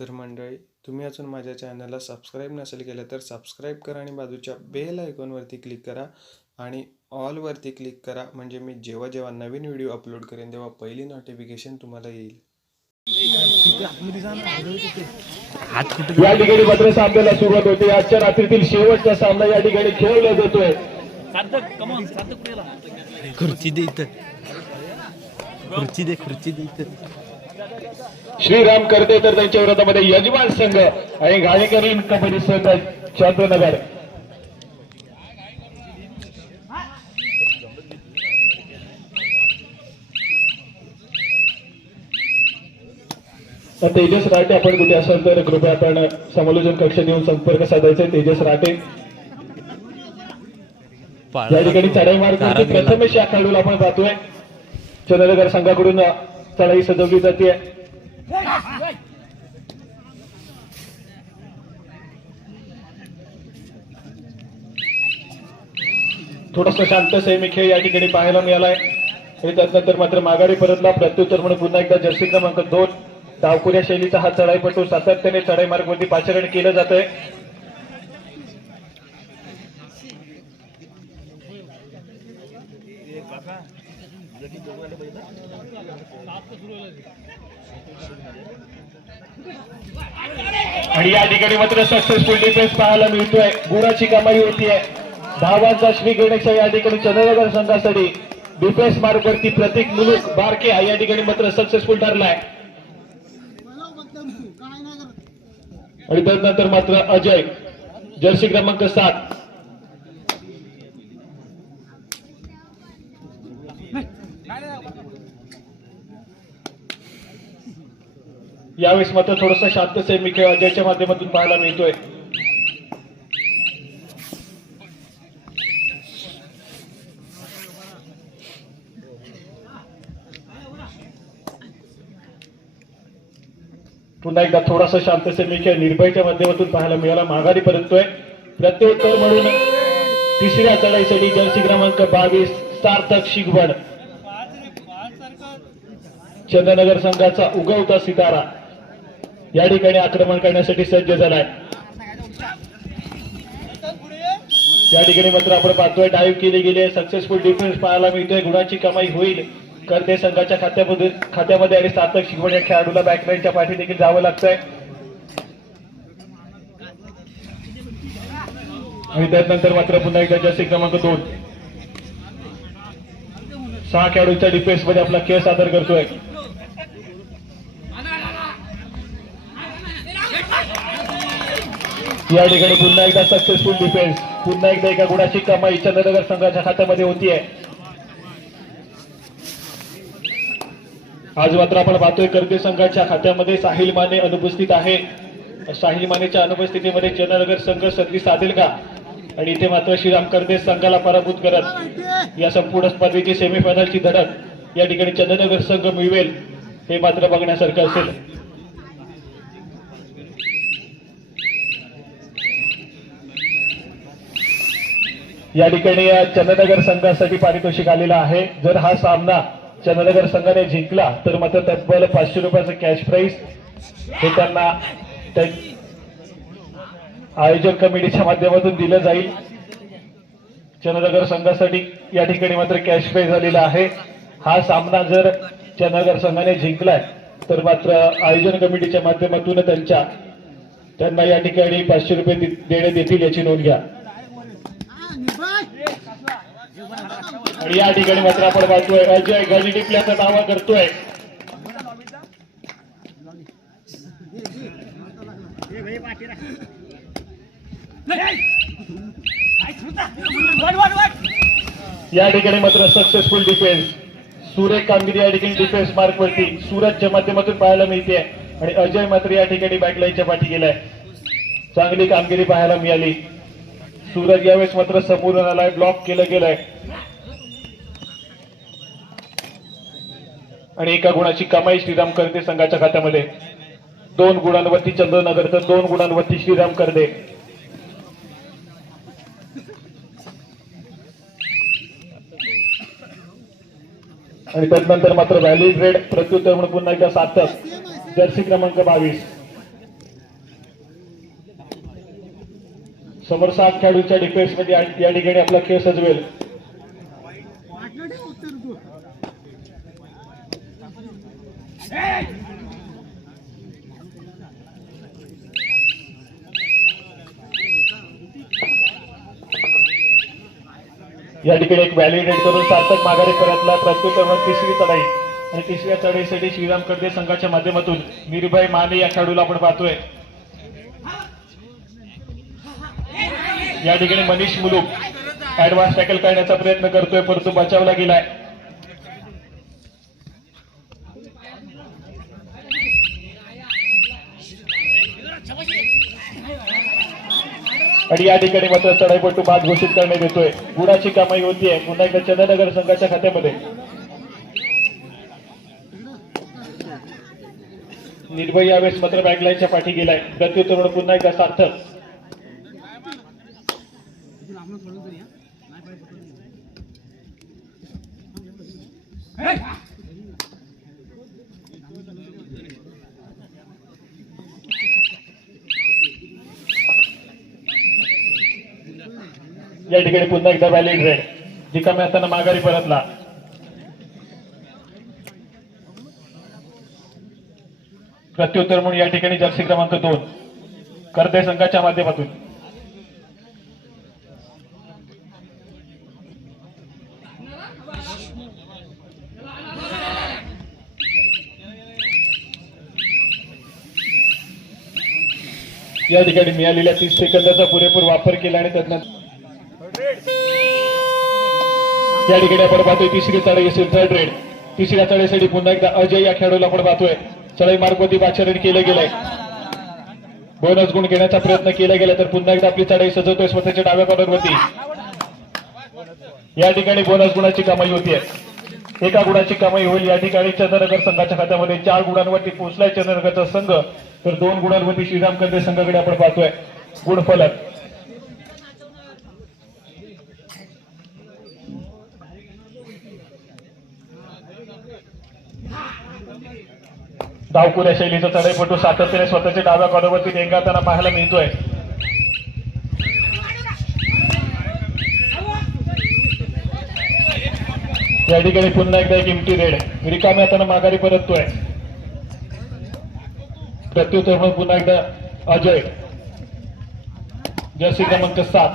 तर मंडळी तुम्ही अजून माझ्या चॅनलला सबस्क्राईब नसेल केलं तर सबस्क्राईब करा आणि बाजूच्या बेल आयकॉनवरती क्लिक करा आणि ऑलवरती क्लिक करा. म्हणजे मी जेव्हा जेव्हा नवीन व्हिडिओ अपलोड करेन तेव्हा पहिली नोटिफिकेशन तुम्हाला येईल. या ठिकाणी मात्र सामन्याला सुरुवात होते. आजच्या रात्रीतील शेवटचा सामना या ठिकाणी खेळला जातोय. खुर्ची दे इथं. खुर्ची दे खुर्ची दे इथं. श्रीराम करते तर त्यांच्या विरोधामध्ये यजमान संघ आणि गाणेकरी कबड्डी संघ चंद्रनगर तेजस राटे आपण कुठे असाल तर कृपया आपण समालोचन कक्ष देऊन संपर्क साधायचा. तेजस राटे या ठिकाणी चढाई मार्ग. प्रथमच या खेळाडूला आपण पाहतोय चंद्रनगर संघाकडून चढाई सजवली जाते थोडस शांत संयमी खेळ या ठिकाणी पाहायला मिळालाय. आणि त्यानंतर मात्र माघारी परतला प्रत्युत्तर म्हणून पुन्हा एकदा जर्सी क्रमांक दोन. डावकुऱ्या शैलीचा हा चढाईपटू सातत्याने चढाई मार्गवरती पाचारण केलं जात आहे आणि या ठिकाणी मात्र सक्सेसफुल डिफेन्स पाहायला मिळतोय. गुणाची कमाई होतीये. धावांचा श्री गणेश या ठिकाणी चंद्रनगर संघासाठी डिफेन्स मार्गवरती प्रतीक मुलुक बारके हा या ठिकाणी मात्र सक्सेसफुल ठरलाय. आणि त्यानंतर मात्र अजय जर्सी क्रमांक सात. यावेळेस मात्र थोडासा शांत सेमी खेळ अजयच्या माध्यमातून पाहायला मिळतोय. पुन्हा एकदा थोडासा शांत सेमी खेळ निर्भयच्या माध्यमातून पाहायला मिळाला. माघारी परततोय. प्रत्युत्तर म्हणून तिसऱ्या चढाईसाठी जर्सी क्रमांक बावीस सार्थक शिगवण चंद्रनगर संघाचा उगवता सितारा. या ठिकाणी आक्रमण करण्यासाठी सज्ज झालाय. या ठिकाणी मात्र आपण पाहतोय डाईव्ह केली गेली आहे. सक्सेसफुल डिफेन्स पाहायला मिळतोय. गुणाची कमाई होईल. करते संघाच्या खात्यामध्ये खात्यामध्ये आणि सार्थक शिकवण या खेळाडूला बॅकलाईनच्या पाठी देखील जावं लागतंय. आणि त्यानंतर मात्र पुन्हा एकदा जर्सी क्रमांक दोन. सहा खेळाडूंच्या डिफेन्समध्ये आपला खेळ सादर करतोय. या ठिकाणी पुन्हा एकदा सक्सेसफुल डिफेन्स पुन्हा एकदा एका गुणाची कमाई चंद्रनगर संघाच्या खात्यामध्ये होतीये. आज मात्र आपण पाहतोय करते संघाच्या खात्यामध्ये साहिल माने अनुपस्थित आहे. साहिल मानेच्या अनुपस्थितीमध्ये चंद्रनगर संघ संधी साधेल का? आणि इथे मात्र श्रीराम करते संघाला पराभूत करत या संपूर्ण स्पर्धेची सेमीफायनलची धडक या ठिकाणी चंद्रनगर संघ मिळवेल हे मात्र बघण्यासारखं असेल. या ठिकाणी चंद्रनगर संघासाठी पारितोषिक आलेलं आहे. जर हा सामना चंद्रनगर संघाने जिंकला तर मात्र तब्बल पाचशे रुपयाचं कॅश प्राईज हे त्यांना त्या- आयोजन कमिटीच्या माध्यमातून दिलं जाईल. चंद्रनगर संघासाठी या ठिकाणी मात्र कॅश प्राईज आलेला आहे. हा सामना जर चंद्रनगर संघाने जिंकलाय तर मात्र आयोजन कमिटीच्या माध्यमातून त्यांच्या त्यांना या ठिकाणी पाचशे रुपये दे- देण्यात येतील याची नोंद घ्या. आणि या ठिकाणी मात्र आपण पाहतोय अजय गडी टिपल्याचा दावा करतोय. या ठिकाणी मात्र सक्सेसफुल डिफेन्स सुरेख कामगिरी या ठिकाणी डिफेन्स मार्क वरती. सूरजच्या माध्यमातून पाहायला मिळते आणि अजय मात्र या ठिकाणी बॅकलाईनच्या पाठी गेलाय. चांगली कामगिरी पाहायला मिळाली. सूरज यावेळेस मात्र समोरून आलाय. ब्लॉक केलं गेलंय. आणि एका गुणाची कमाई श्रीराम करते संघाच्या खात्यामध्ये. दोन गुणांवरती चंद्रनगर तर दोन गुणांवरती श्रीराम करते आणि त्यानंतर मात्र व्हॅलिड रेड प्रत्युत्तर म्हणून पुन्हा एकदा सातच जर्सी क्रमांक बावीस. समोर सात खेळाडूच्या डिफेन्समध्ये या ठिकाणी आपला खेळ सजवेल. या ठिकाणी एक व्हॅलिडेट करून सार्थक माघारी परतला. प्रस्तुत तिसरी चढाई. आणि तिसऱ्या चढाईसाठी श्रीराम कर्दे संघाच्या माध्यमातून मीरबाई माने या खेळाडूला आपण पाहतोय. या ठिकाणी मनीष मुलुक ऍडव्हान्स टॅकल करण्याचा प्रयत्न करतोय. परंतु बचावला गेलाय. आणि या ठिकाणी मात्र चढाईपटू बाद घोषित करण्यात येतोय. गुणाची कामाई होतीये. पुन्हा एकदा चंद्रनगर संघाच्या खात्यामध्ये. निर्भय यावेळेस मात्र बॅकलाईनच्या पाठी गेलाय. प्रत्युत्तर पुन्हा एकदा सार्थक. या ठिकाणी पुन्हा एकदा व्हॅलिड रेड रिकाम्या असताना माघारी परतला. प्रत्युत्तर म्हणून या ठिकाणी जर्सी क्रमांक दोन. करते संघाच्या माध्यमातून. या ठिकाणी मिळालेल्या तीस सेकंदाचा पुरेपूर वापर केला आणि त्यातनं या ठिकाणी आपण पाहतोय तिसरी चढाई असेल थर्ड रेड तिसऱ्या चढाईसाठी पुन्हा एकदा अजय या खेळाडूला आपण पाहतोय. चढाई मार्गवरती पाचारण केलं गेलंय. बोनस गुण घेण्याचा प्रयत्न केला गेला तर पुन्हा एकदा आपली चढाई सजवतोय स्वतःच्या डाव्या कॉर्नरवरती या ठिकाणी बोनस गुणाची कमाई होतीये एका गुणाची कमाई होईल. या ठिकाणी चंद्रनगर संघाच्या खात्यामध्ये चार गुणांवरती पोहोचलाय चंद्रनगरचा संघ. तर दोन गुणांवरती श्रीराम कंदे संघाकडे आपण पाहतोय. गुणफलक. डावकुऱ्या शैलीचा चढाईपटू सातत्याने स्वतःच्या डाव्या कॉर्नरवरती रेंगाळताना पाहायला मिळतोय. या ठिकाणी पुन्हा एकदा एक इमटी रेड रिकामी हाताने माघारी परततोय. प्रत्युत्तर म्हणून पुन्हा एकदा अजय. जर्सी क्रमांक सात.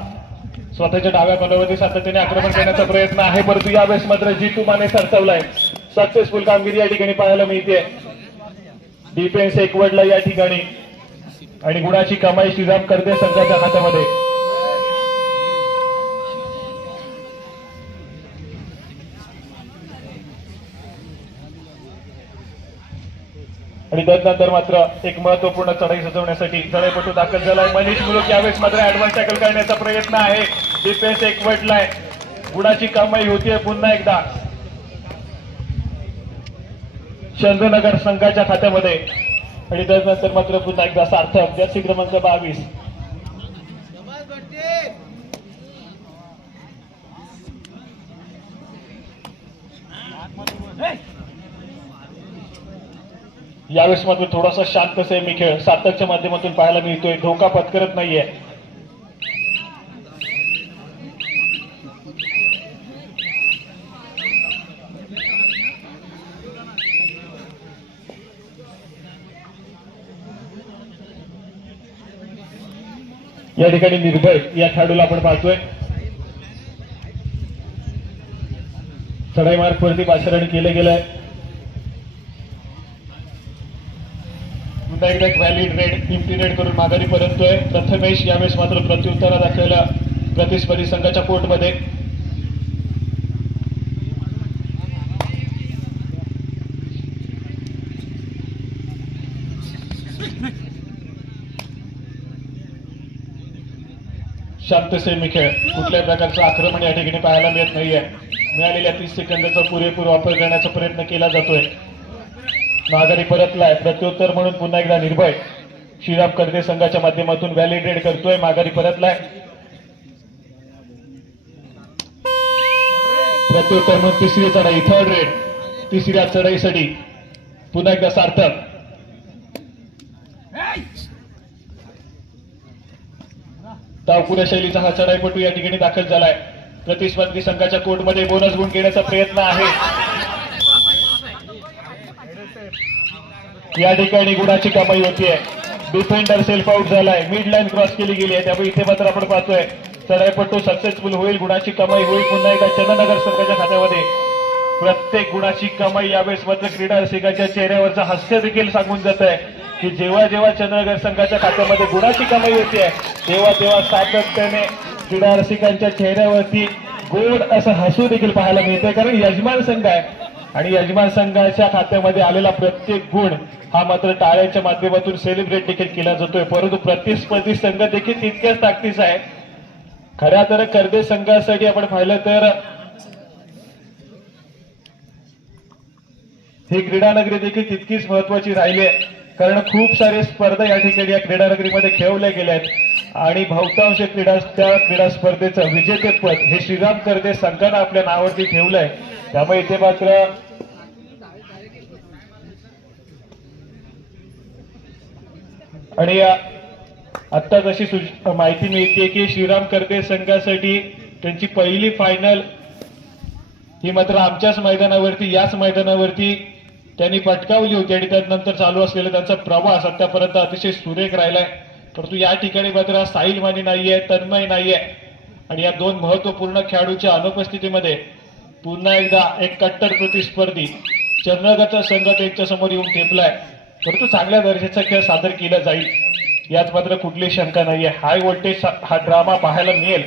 स्वतःच्या डाव्या कॉर्नरवरती सातत्याने आक्रमण करण्याचा प्रयत्न आहे. परंतु यावेळेस मात्र जितू माने सरसवलाय. सक्सेसफुल कामगिरी या ठिकाणी पाहायला मिळते डिफेन्स एकवडला या ठिकाणी. आणि गुणाची कमाई श्रीराम करते संघाच्या खात्यामध्ये. आणि त्यानंतर मात्र एक महत्त्वपूर्ण चढाई सजवण्यासाठी चढाईपटू दाखल झालाय. मनीष मुलुक यावेळेस मात्र ऍडव्हान्स टॅकल करण्याचा प्रयत्न आहे. डिफेन्स एकवटलाय गुणाची कमाई होतीये पुन्हा एकदा. चंद्रनगर संघाच्या खात्यामध्ये. आणि त्यानंतर मात्र पुन्हा एकदा सार्थक जर्सी क्रमांक बावीस. यावेळेस मात्र थोडासा शांत सेमी खेळ सार्थकच्या माध्यमातून पाहायला मिळतोय. धोका पत्करत नाहीये. या ठिकाणी निर्भय या खेळाडूला आपण पाहतोय. चढाई मार्ग वरती पाचारण केलं गेलंय? पुन्हा एकदा एक व्हॅलिड रेड इम्प्लिमेंट करून माघारी परततोय. प्रथमेश यावेळेस मात्र प्रत्युत्तरात असलेल्या प्रतिस्पर्धी संघाच्या कोर्टमध्ये. शांत सेमी खेळ कुठल्याही प्रकारचं आक्रमण या ठिकाणी पाहायला मिळत नाहीये. मिळालेल्या तीस सेकंदाचा पुरेपूर वापर करण्याचा प्रयत्न केला जातोय. माघारी परतलाय. प्रत्युत्तर म्हणून पुन्हा एकदा निर्भय. श्रीराम कर्दे संघाच्या माध्यमातून व्हॅलिडेट करतोय. माघारी परतलाय. प्रत्युत्तर म्हणून तिसरी चढाई. थर्ड रेड तिसऱ्या चढाईसाठी पुन्हा एकदा सार्थक. डावपुऱ्या शैलीचा हा चढाईपटू या ठिकाणी दाखल झालाय. प्रतिस्पर्धी संघाच्या कोर्टमध्ये बोनस गुण घेण्याचा प्रयत्न आहे. या ठिकाणी गुणाची कमाई होतीये डिफेंडर सेल्फ आउट झालाय. मिड लाईन क्रॉस केली गेली आहे. त्यामुळे इथे मात्र आपण पाहतोय. चढाईपटू सक्सेसफुल होईल गुणाची कमाई होईल. पुन्हा एकदा चंदनगर संघाच्या खात्यामध्ये. प्रत्येक गुणाची कमाई यावेळेस मात्र क्रीडा रसिकाच्या चेहऱ्यावरचं हास्य देखील सांगून जात आहे की जेव्हा जेव्हा चंद्रगड संघाच्या खात्यामध्ये गुणाची कमाई होते तेव्हा तेव्हा सातत्याने क्रीडा रसिकांच्या चेहऱ्यावरती गोड असं हसू देखील पाहायला मिळतंय कारण यजमान संघ आहे आणि यजमान संघाच्या खात्यामध्ये आलेला प्रत्येक गुण हा मात्र टाळ्याच्या माध्यमातून सेलिब्रेट देखील केला जातोय. परंतु प्रतिस्पर्धी संघ देखील तितक्याच ताकदीचा आहे. खऱ्या तर कर्दे संघासाठी आपण पाहिलं तर ही क्रीडानगरी देखील तितकीच महत्वाची राहिली आहे. कारण खूप सारे स्पर्धा या ठिकाणी या क्रीडानगरीमध्ये खेळवल्या गेल्या आहेत. आणि बहुतांश क्रीडा त्या क्रीडा स्पर्धेचं विजेतेपद हे श्रीराम कर्दे संघानं आपल्या नावावरती ठेवलंय. त्यामुळे इथे मात्र आणि या आता जशी माहिती मिळते की श्रीराम कर्दे संघासाठी त्यांची पहिली फायनल ही मात्र आमच्याच मैदानावरती याच मैदानावरती त्यांनी पटकावली होती आणि त्यानंतर चालू असलेला त्यांचा प्रवास आतापर्यंत अतिशय सुरेख राहिलाय. परंतु या ठिकाणी मात्र साहिल माने नाहीये तन्मय नाहीये. आणि या दोन महत्त्वपूर्ण खेळाडूच्या अनुपस्थितीमध्ये पुन्हा एकदा एक कट्टर प्रतिस्पर्धी चंद्रगडचा संघ त्यांच्यासमोर येऊन ठेपलाय. परंतु चांगल्या दर्जाचा खेळ सादर केला जाईल. यात मात्र कुठली शंका नाहीये. हाय व्होल्टेज हा ड्रामा पाहायला मिळेल.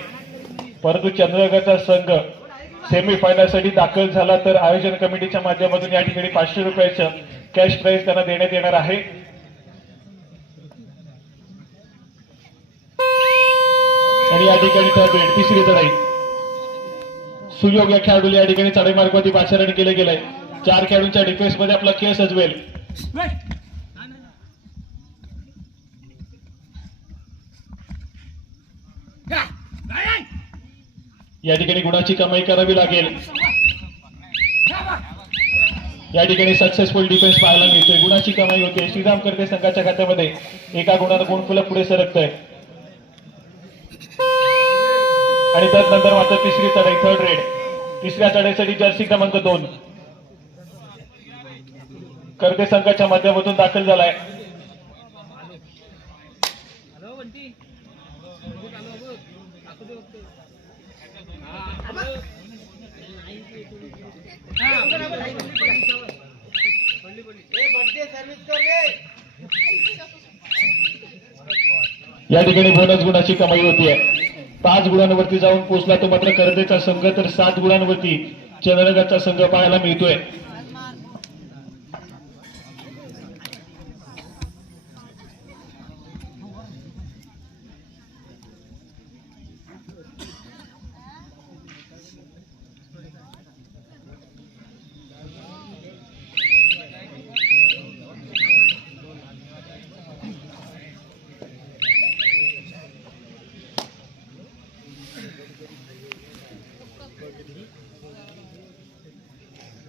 परंतु चंद्रगडचा संघ सेमीफायनलसाठी दाखल झाला तर आयोजन कमिटीच्या माध्यमातून या ठिकाणी पाचशे रुपयाचं कॅश प्राईज त्यांना देण्यात येणार आहे. आणि या ठिकाणी थर्ड रेड तिसरी चढाई सुयोग या खेळाडूला या ठिकाणी चढाई मार्गावरती पाचारण केलं गेलंय. चार खेळाडूंच्या डिफेन्समध्ये आपला केस सजवेल. या ठिकाणी गुणाची कमाई करावी लागेल. या ठिकाणी सक्सेसफुल डिफेन्स पाहायला मिळतोय. गुणाची कमाई होते. श्रीराम करते संघाच्या खात्यामध्ये. एका गुणानं गुण फुलं पुढे सरकतंय. आणि त्यानंतर मात्र तिसरी चढाई थर्ड रेड तिसऱ्या चढाईसाठी जर्सी क्रमांक दोन. करते संघाच्या माध्यमातून दाखल झालाय. या ठिकाणी बोनस गुणाची कमाई होतीये. पाच गुणांवरती जाऊन पोहोचला तो मात्र कर्देचा संघ तर सात गुणांवरती चंद्रगडचा संघ पाहायला मिळतोय.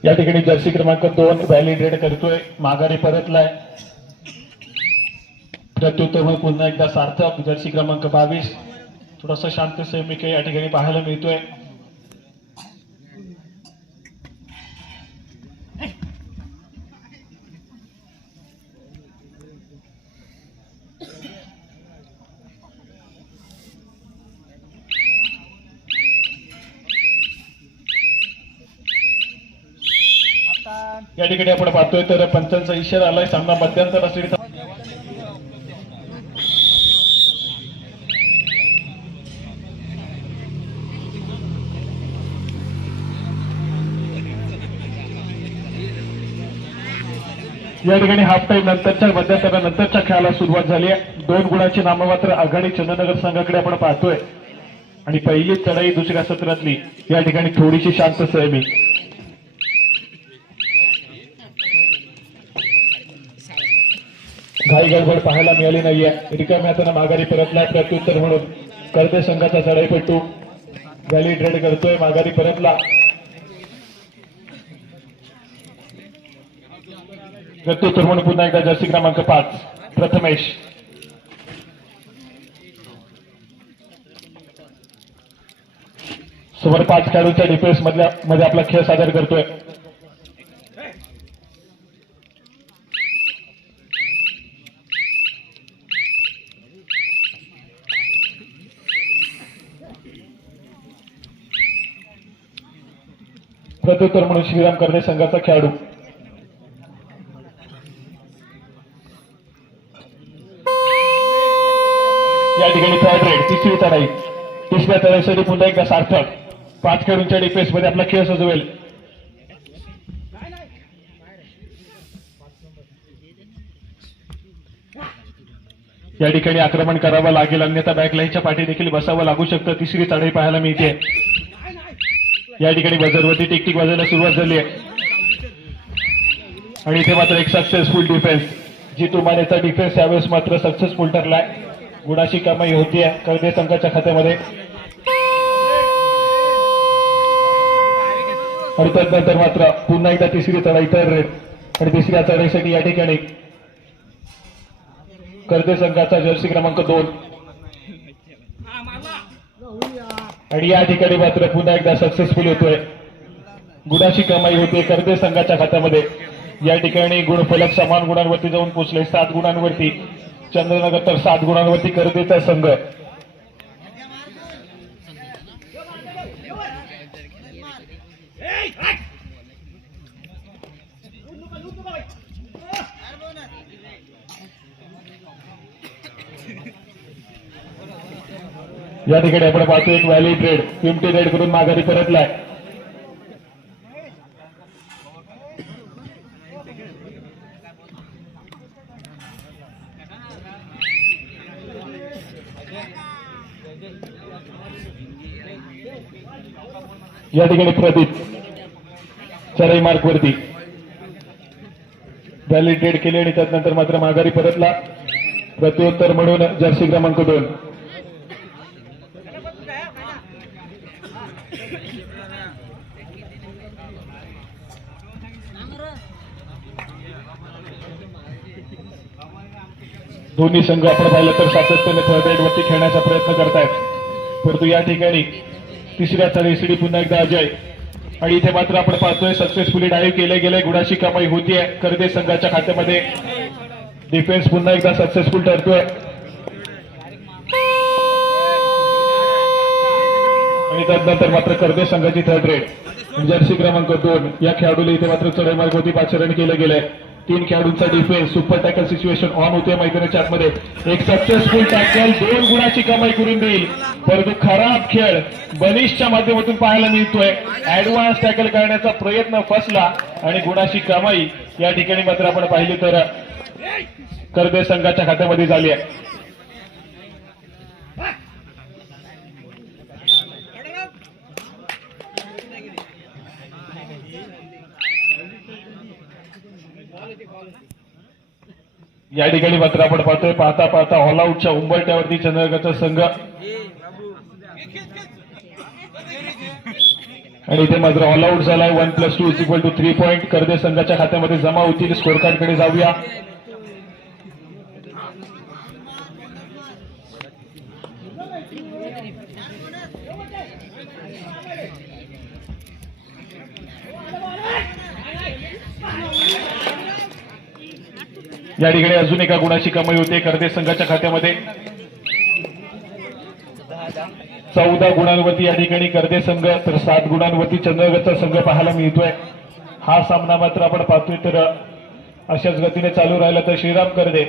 या ठिकाणी जर्सी क्रमांक दोन व्हॅलिडेट करतोय. माघारी परतलाय. प्रत्युत्तर पुन्हा एकदा सार्थक जर्सी क्रमांक बावीस. थोडासा शांत सैमिक या ठिकाणी पाहायला मिळतोय. या ठिकाणी आपण पाहतोय तर पंचांचा इशारा आलाय. सामना मध्यंतर असेल या ठिकाणी हाफ टाईम नंतरच्या मध्यंतरा नंतरच्या खेळाला सुरुवात झाली आहे. दोन गुणाची नाममात्र आघाडी चंद्रनगर संघाकडे आपण पाहतोय. आणि पहिली चढाई दुसऱ्या सत्रातली या ठिकाणी थोडीशी शांत सहमी. काही गडबड पाहायला मिळाली नाहीये. रिकाम्या हाताने माघारी परतला प्रत्युत्तर म्हणून. कर्ते संघाचा चढाईपट्टू व्हॅली ट्रेड करतोय माघारी परतला. प्रत्युत्तर म्हणून पुन्हा एकदा जर्सी क्रमांक पाच. प्रथमेश. सुमारे पाच खेळाडूंच्या डिफेन्स मधल्या मध्ये आपला खेळ सादर करतोय. प्रत्युत्तर म्हणून श्रीराम कर्णे संघाचा खेळाडू. या ठिकाणी थर्ड रेड तिसरी चढाई तिसऱ्या चढाईसाठी पुन्हा एकदा सार्थक. पाच खेळूंच्या डिफेन्समध्ये आपला खेळ सजवेल. या ठिकाणी आक्रमण करावं लागेल अन्यथा बॅकलाईनच्या पाठी देखील बसावं लागू शकतं. तिसरी चढाई पाहायला मिळते. या ठिकाणी बजरवरती टिकटिक वाजायला सुरुवात झाली आहे. आणि इथे मात्र एक सक्सेसफुल डिफेन्स जितू मानेचा डिफेन्स यावेळेस मात्र सक्सेसफुल ठरलाय. गुणाची कमाई होतीये कर्दे संघाच्या खात्यामध्ये. आणि त्यानंतर मात्र पुन्हा एकदा तिसरी चढाई तर आणि तिसऱ्या चढाईसाठी या ठिकाणी कर्दे संघाचा जर्सी क्रमांक दोन. आणि या ठिकाणी मात्र पुन्हा एकदा सक्सेसफुल होतोय. गुणाची कमाई होते कर्दे संघाच्या खात्यामध्ये. या ठिकाणी गुणफलक समान गुणांवरती जाऊन पोहोचले. सात गुणांवरती. चंद्रनगर तर सात गुणांवरती कर्देचा संघ. या ठिकाणी आपण पाहतो एक व्हॅली ट्रेड. किमटी रेड करून माघारी परतलाय. या ठिकाणी प्रदीप. चराई मार्क वरती. व्हॅली ट्रेड केली आणि त्यानंतर मात्र माघारी परतला. प्रत्युत्तर म्हणून जर्सी क्रमांक दोन. दोन्ही संघ आपण पाहिलं तर सातत्याने थर्ड रेड वरती खेळण्याचा प्रयत्न करतायत. परंतु या ठिकाणी तिसऱ्या चढाईसाठी पुन्हा एकदा अजय. आणि इथे मात्र आपण पाहतोय सक्सेसफुली डायव्ह केले गेले गुणाची कमाई होतीये कर्दे संघाच्या खात्यामध्ये. डिफेन्स पुन्हा एकदा सक्सेसफुल ठरतोय. आणि त्यानंतर मात्र कर्दे संघाची थर्ड रेड जर्सी क्रमांक दोन. या खेळाडूला इथे मात्र चढाई मार्ग होती पाचरण केलं गेलंय तीन खेळाडूंचा defence super tackle situation on होते मैदानाच्या आतमध्ये. एक सक्सेसफुल टॅकल दोन गुणाची कमाई करून देईल. परंतु खराब खेळ बनिशच्या माध्यमातून पाहायला मिळतोय. ऍडव्हान्स टॅकल करण्याचा प्रयत्न फसला आणि गुणाची कमाई या ठिकाणी मात्र आपण पाहिली तर कर्दे संघाच्या खात्यामध्ये झाली आहे. या ठिकाणी मात्र आपण पाहतोय पाहता पाहता ऑल आऊटच्या उंबरट्यावरती चंद्रकाचा संघ. आणि इथे मात्र ऑल आऊट झालाय. One plus two is equal to three point Karde संघाच्या खात्यामध्ये जमा होतील. स्कोर कार्डकडे जाऊया. या ठिकाणी अजून एका गुणाची कमाई होते. कर्दे संघाच्या खात्यामध्ये चौदा गुणांवरती या ठिकाणी कर्दे संघ तर सात गुणांवरती चंद्रगडचा संघ पाहायला मिळतोय. हा सामना मात्र आपण पाहतोय तर अशाच गतीने चालू राहिला तर श्रीराम कर्दे.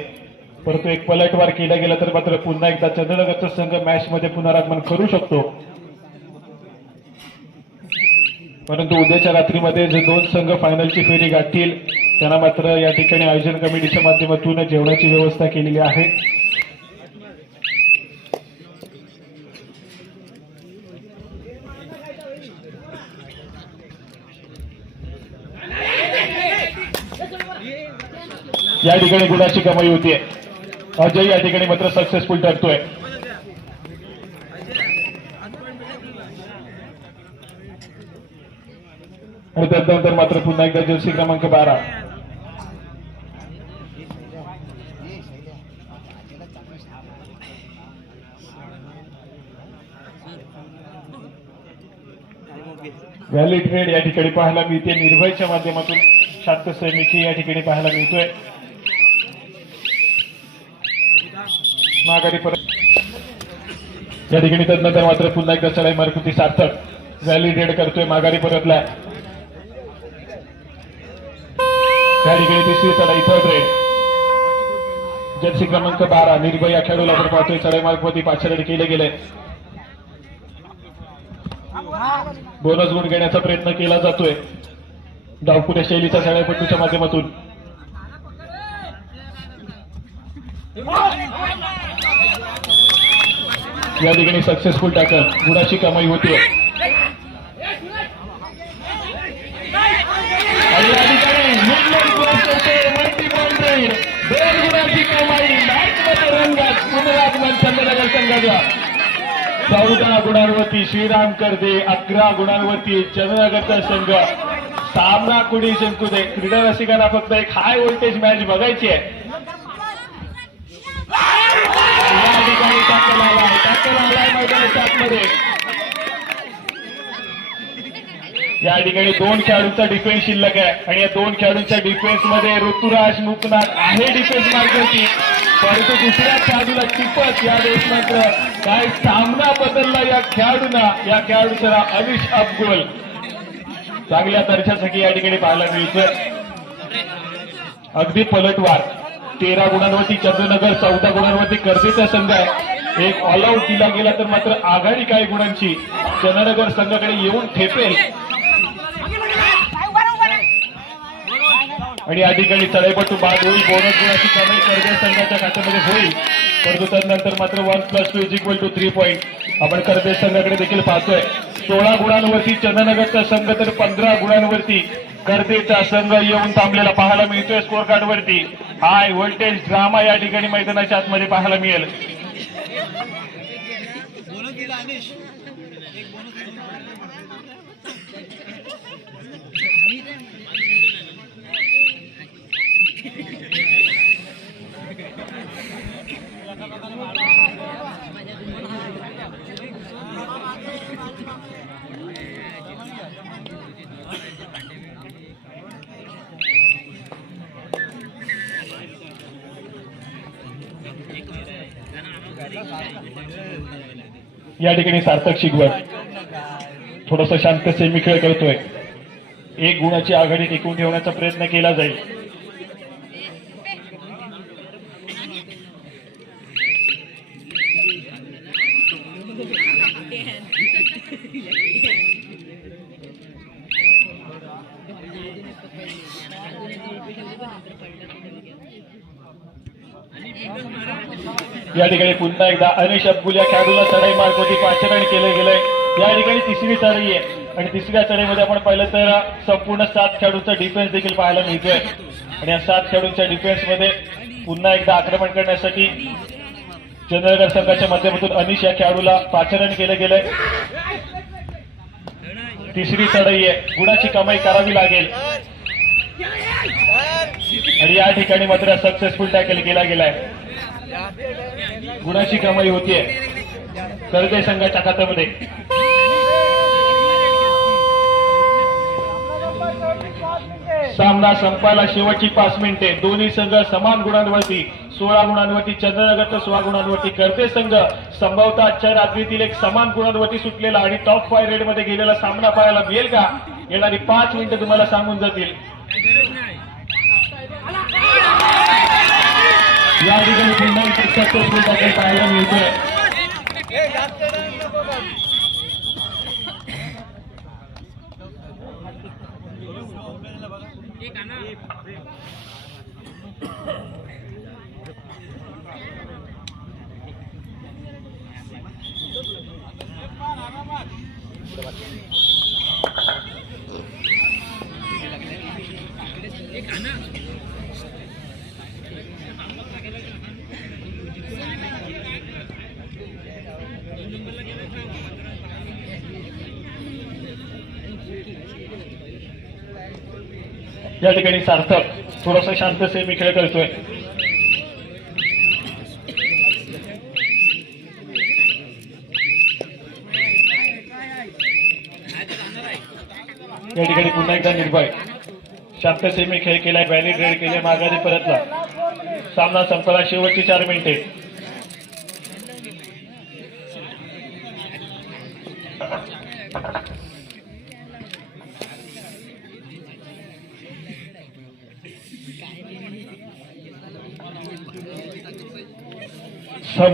परंतु एक पलटवार केला गेला तर मात्र पुन्हा एकदा चंद्रनगरचा संघ मॅच मध्ये पुनरागमन करू शकतो. परंतु उद्याच्या रात्रीमध्ये जे दोन संघ फायनलची फेरी गाठतील त्यांना मात्र या ठिकाणी आयोजन कमिटीच्या माध्यमातून जेवणाची व्यवस्था केलेली आहे. या ठिकाणी गुणाची कमाई होती अजय या ठिकाणी मात्र सक्सेसफुल ठरतोय. आणि त्यानंतर मात्र पुन्हा एकदा जर्सी क्रमांक बारा. व्हॅली ट्रेड या ठिकाणी पाहायला मिळते. निर्भयच्या माध्यमातून शांत सैनिकी या ठिकाणी पाहायला मिळतोय. माघारी परत या ठिकाणी तज्ञ मात्र पुन्हा एकदा चढाई मारकुती सार्थक. व्हॅली ट्रेड करतोय माघारी परतला. या ठिकाणी तिसरी चढाई थर्ड रेड जर्सी क्रमांक बारा निर्भय या खेळाडूला आपण पाहतोय. चढाई मार्गवरती पाचशे केले गेले. बोनस गुण घेण्याचा प्रयत्न केला जातोय. डावपुऱ्या शैलीच्या सगळ्यापट्टूच्या माध्यमातून. या ठिकाणी सक्सेसफुल टॅकल गुणाची कमाई होती दोन गुणांची कमाई. पुनरागमन चंद्रनगर संघाचा. चौदा गुणांवरती श्रीराम करदे अकरा गुणांवरती चंद्रनगरचा संघ. सामना कुणी जिंकू दे? क्रीडा रसिकांना फक्त एक हाय व्होल्टेज मॅच बघायची आहे. या ठिकाणी टॅकल आलाय टॅकल आलाय मैदानाच्या आतमध्ये या ठिकाणी दोन खेळाडूंचा डिफेन्स शिल्लक आहे. आणि या दोन खेळाडूंच्या डिफेन्समध्ये ऋतुराज मुकनाथ आहे डिफेन्स मार्गावरती. परंतु दुसऱ्या खेळाडूला टिपत या वेळेस मात्र काय सामना बदलला या खेळाडूंना. या खेळाडूचं नाव अविश अफगोल चांगल्या दर्जासाठी या ठिकाणी पाहायला मिळतोय. अगदी पलटवार. तेरा गुणांवरती चंद्रनगर चौदा गुणांवरती कर्जेचा संघ आहे. एक ऑल दिला गेला तर मात्र आघाडी काही गुणांची. चंद्रनगर संघाकडे येऊन ठेपेल. आणि या ठिकाणी चढाईपट्टू बाद होईल बोनस गुणाची कमाई कर्जत संघाच्या खात्यामध्ये होईल. परंतु त्यानंतर मात्र one plus two is equal to three point आपण कर्जत संघाकडे देखील पाहतोय. सोळा गुणांवरती चंद्रनगरचा संघ तर पंधरा गुणांवरती कर्जेचा संघ येऊन थांबलेला पाहायला मिळतोय स्कोर कार्डवरती हाय व्होल्टेज ड्रामा या ठिकाणी मैदानाच्या आतमध्ये पाहायला मिळेल. या ठिकाणी सार्थक शिकवत थोडस शांत सेमी खेळ करतोय. एक गुणाची आघाडी टिकवून ठेवण्याचा प्रयत्न केला जाईल. या ठिकाणी पुन्हा एकदा अनिश अब्बुल या खेळाडूला चढाई मार्गवरती पाचारण केलं गेलंय. या ठिकाणी तिसरी चढाई आहे. आणि तिसऱ्या चढाईमध्ये आपण पाहिलं तर संपूर्ण सात खेळाडूंचा डिफेन्स देखील पाहायला मिळतोय. आणि या सात खेळाडूंच्या डिफेन्समध्ये पुन्हा एकदा आक्रमण करण्यासाठी चंद्रनगर संघाच्या माध्यमातून अनिश या खेळाडूला पाचारण केलं गेलंय. तिसरी चढाई आहे. गुणाची कमाई करावी लागेल. आणि या ठिकाणी मात्र सक्सेसफुल टॅकल केला गेलाय. गुणाची कमाई होतीये सरदे संघाच्या खात्यामध्ये. सामना संपायला शेवटची पाच मिनिटे. दोन्ही संघ समान गुणांवरती सोळा गुणांवरती चंद्रनगर तर सोळा गुणांवरती करते संघ. संभवतः आजच्या रात्रीतील एक समान गुणांवरती सुटलेला आणि टॉप फाय रेडमध्ये गेलेला सामना पाहायला मिळेल का? येणारी पाच मिनिटं तुम्हाला सांगून जातील. या ठिकाणी पुन्हा एकदा सक्सेसफुल टॅकल या ठिकाणी सार्थक थोडस शांत सेमी खेळ करतोय या ठिकाणी पुन्हा एकदा निर्भय. शांत सेमी खेळ केलाय व्हॅलिड रेड केले माघारी परतला. सामना संपला शेवटची चार मिनिटे.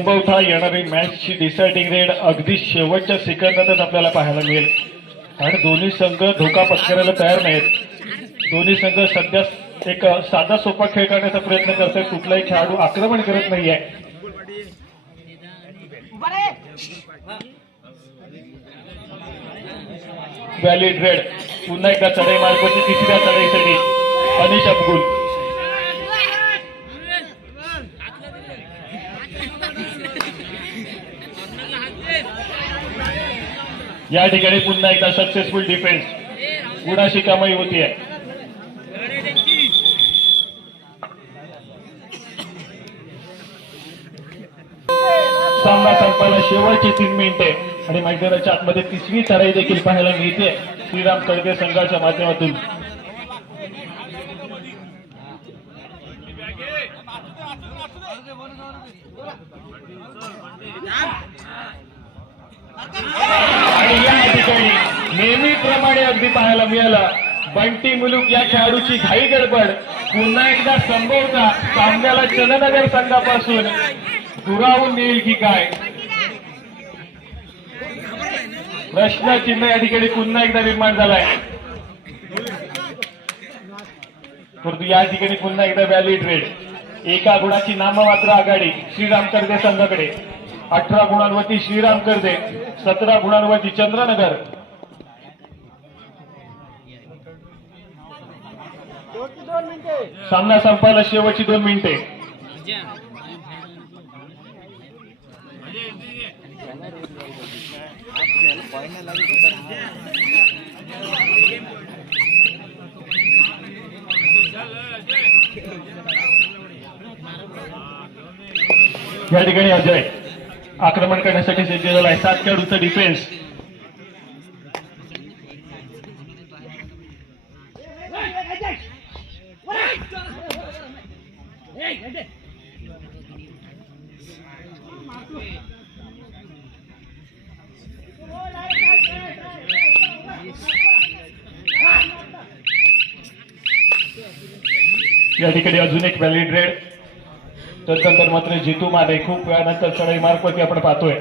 संभवता येणारी मॅचची डिसाइडिंग रेड अगदी शेवटच्या सेकंदातच आपल्याला पाहायला मिळेल. आणि दोन्ही संघ धोका पत्करायला तयार नाहीत. दोन्ही संघ सध्या एक साधा सोपा खेळ करण्याचा प्रयत्न करतात कुठलाही खेळाडू आक्रमण करत नाहीये. व्हॅलिड रेड पुन्हा एकदा चढाई मार्फत तिसऱ्या चढाईसाठी अनिश अब्दुल या ठिकाणी पुन्हा एकदा सक्सेसफुल डिफेन्स गुणाशी कमाई होतीये सामना संपायला शेवटची तीन मिनिटे. आणि मैदानाच्या आतमध्ये तिसरी तराई देखील पाहायला मिळते. श्रीराम तळगे संघाच्या माध्यमातून आणि या ठिकाणी नेहमीप्रमाणे अगदी पाहायला मिळालं बंटी मुलूक या खेळाडूची घाई गडबड पुन्हा एकदा संभवता सामन्याला चंदनगर संघापासून दुरावून नेईल की काय? प्रश्नचिन्ह या ठिकाणी पुन्हा एकदा निर्माण झालाय. परंतु या ठिकाणी पुन्हा एकदा व्हॅलिड रेड एका गुणाची नाममात्र आघाडी श्रीराम कर्दे संघाकडे. अठरा गुणांवरती श्रीराम कर्दे सतरा गुणांवरती चंद्रनगर सामना संपायला शेवटची दोन मिनिटे. या ठिकाणी अजय आक्रमण करण्यासाठी सज्ज झाला आहे सात खेळाडूचा डिफेन्स या ठिकाणी अजून एक व्हॅलिड रेड तदनंतर मात्र जितू माने खूप वेळानंतर चढाई मार्फत आपण पाहतोय.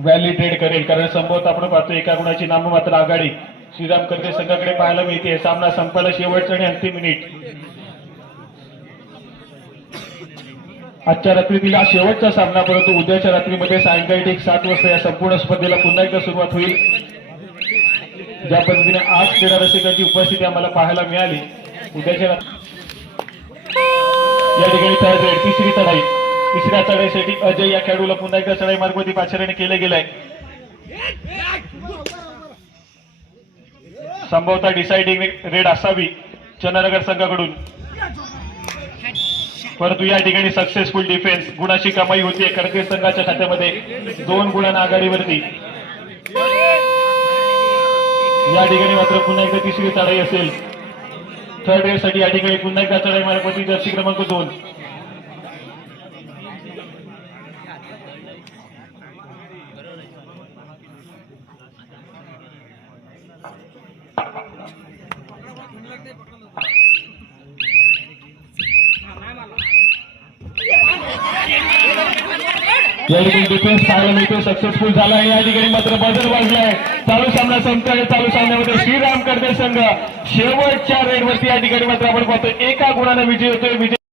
व्हॅलिड रेड करेल कारण संभवत आपण पाहतोय एका गुणाची नाममात्र आघाडी. श्रीराम कर्ते संघाकडे पाहायला मिळते. सामना संपायला शेवटचा आणि अंतिम मिनिट. आजच्या रात्रीतील हा शेवटचा सामना परंतु उद्याच्या रात्रीमध्ये सायंकाळी एक सात वाजता या संपूर्ण स्पर्धेला पुन्हा एकदा सुरुवात होईल. ज्या पद्धतीने आज क्रीडा रसिकांची उपस्थिती आम्हाला पाहायला मिळाली. उद्याच्या या ठिकाणी तिसरी चढाई तिसऱ्या चढाईसाठी अजय या खेळाडूला पुन्हा एकदा चढाई मार्गवती पाचारणे केले गेलाय. संभवता डिसाइडिंग रेड असावी चंद्रनगर संघाकडून. परंतु या ठिकाणी सक्सेसफुल डिफेन्स गुणाची कमाई होतीये. करते संघाच्या खात्यामध्ये दोन गुणांना आघाडीवरती. या ठिकाणी मात्र पुन्हा एकदा तिसरी चढाई असेल. थर्ड रेडसाठी या ठिकाणी पुन्हा एकदा चढाई मार्फत जर्सी क्रमांक दोन. या ठिकाणी डिफेन्स पाहायला मिळतो सक्सेसफुल झाला आहे या ठिकाणी मात्र बदल वाजलाय चालू सामना संपतोय चालू सामन्यामध्ये श्रीराम कर्दे संघ शेवटच्या रेडवरती या ठिकाणी मात्र आपण पाहतो एका गुणाने विजय होतोय. विजय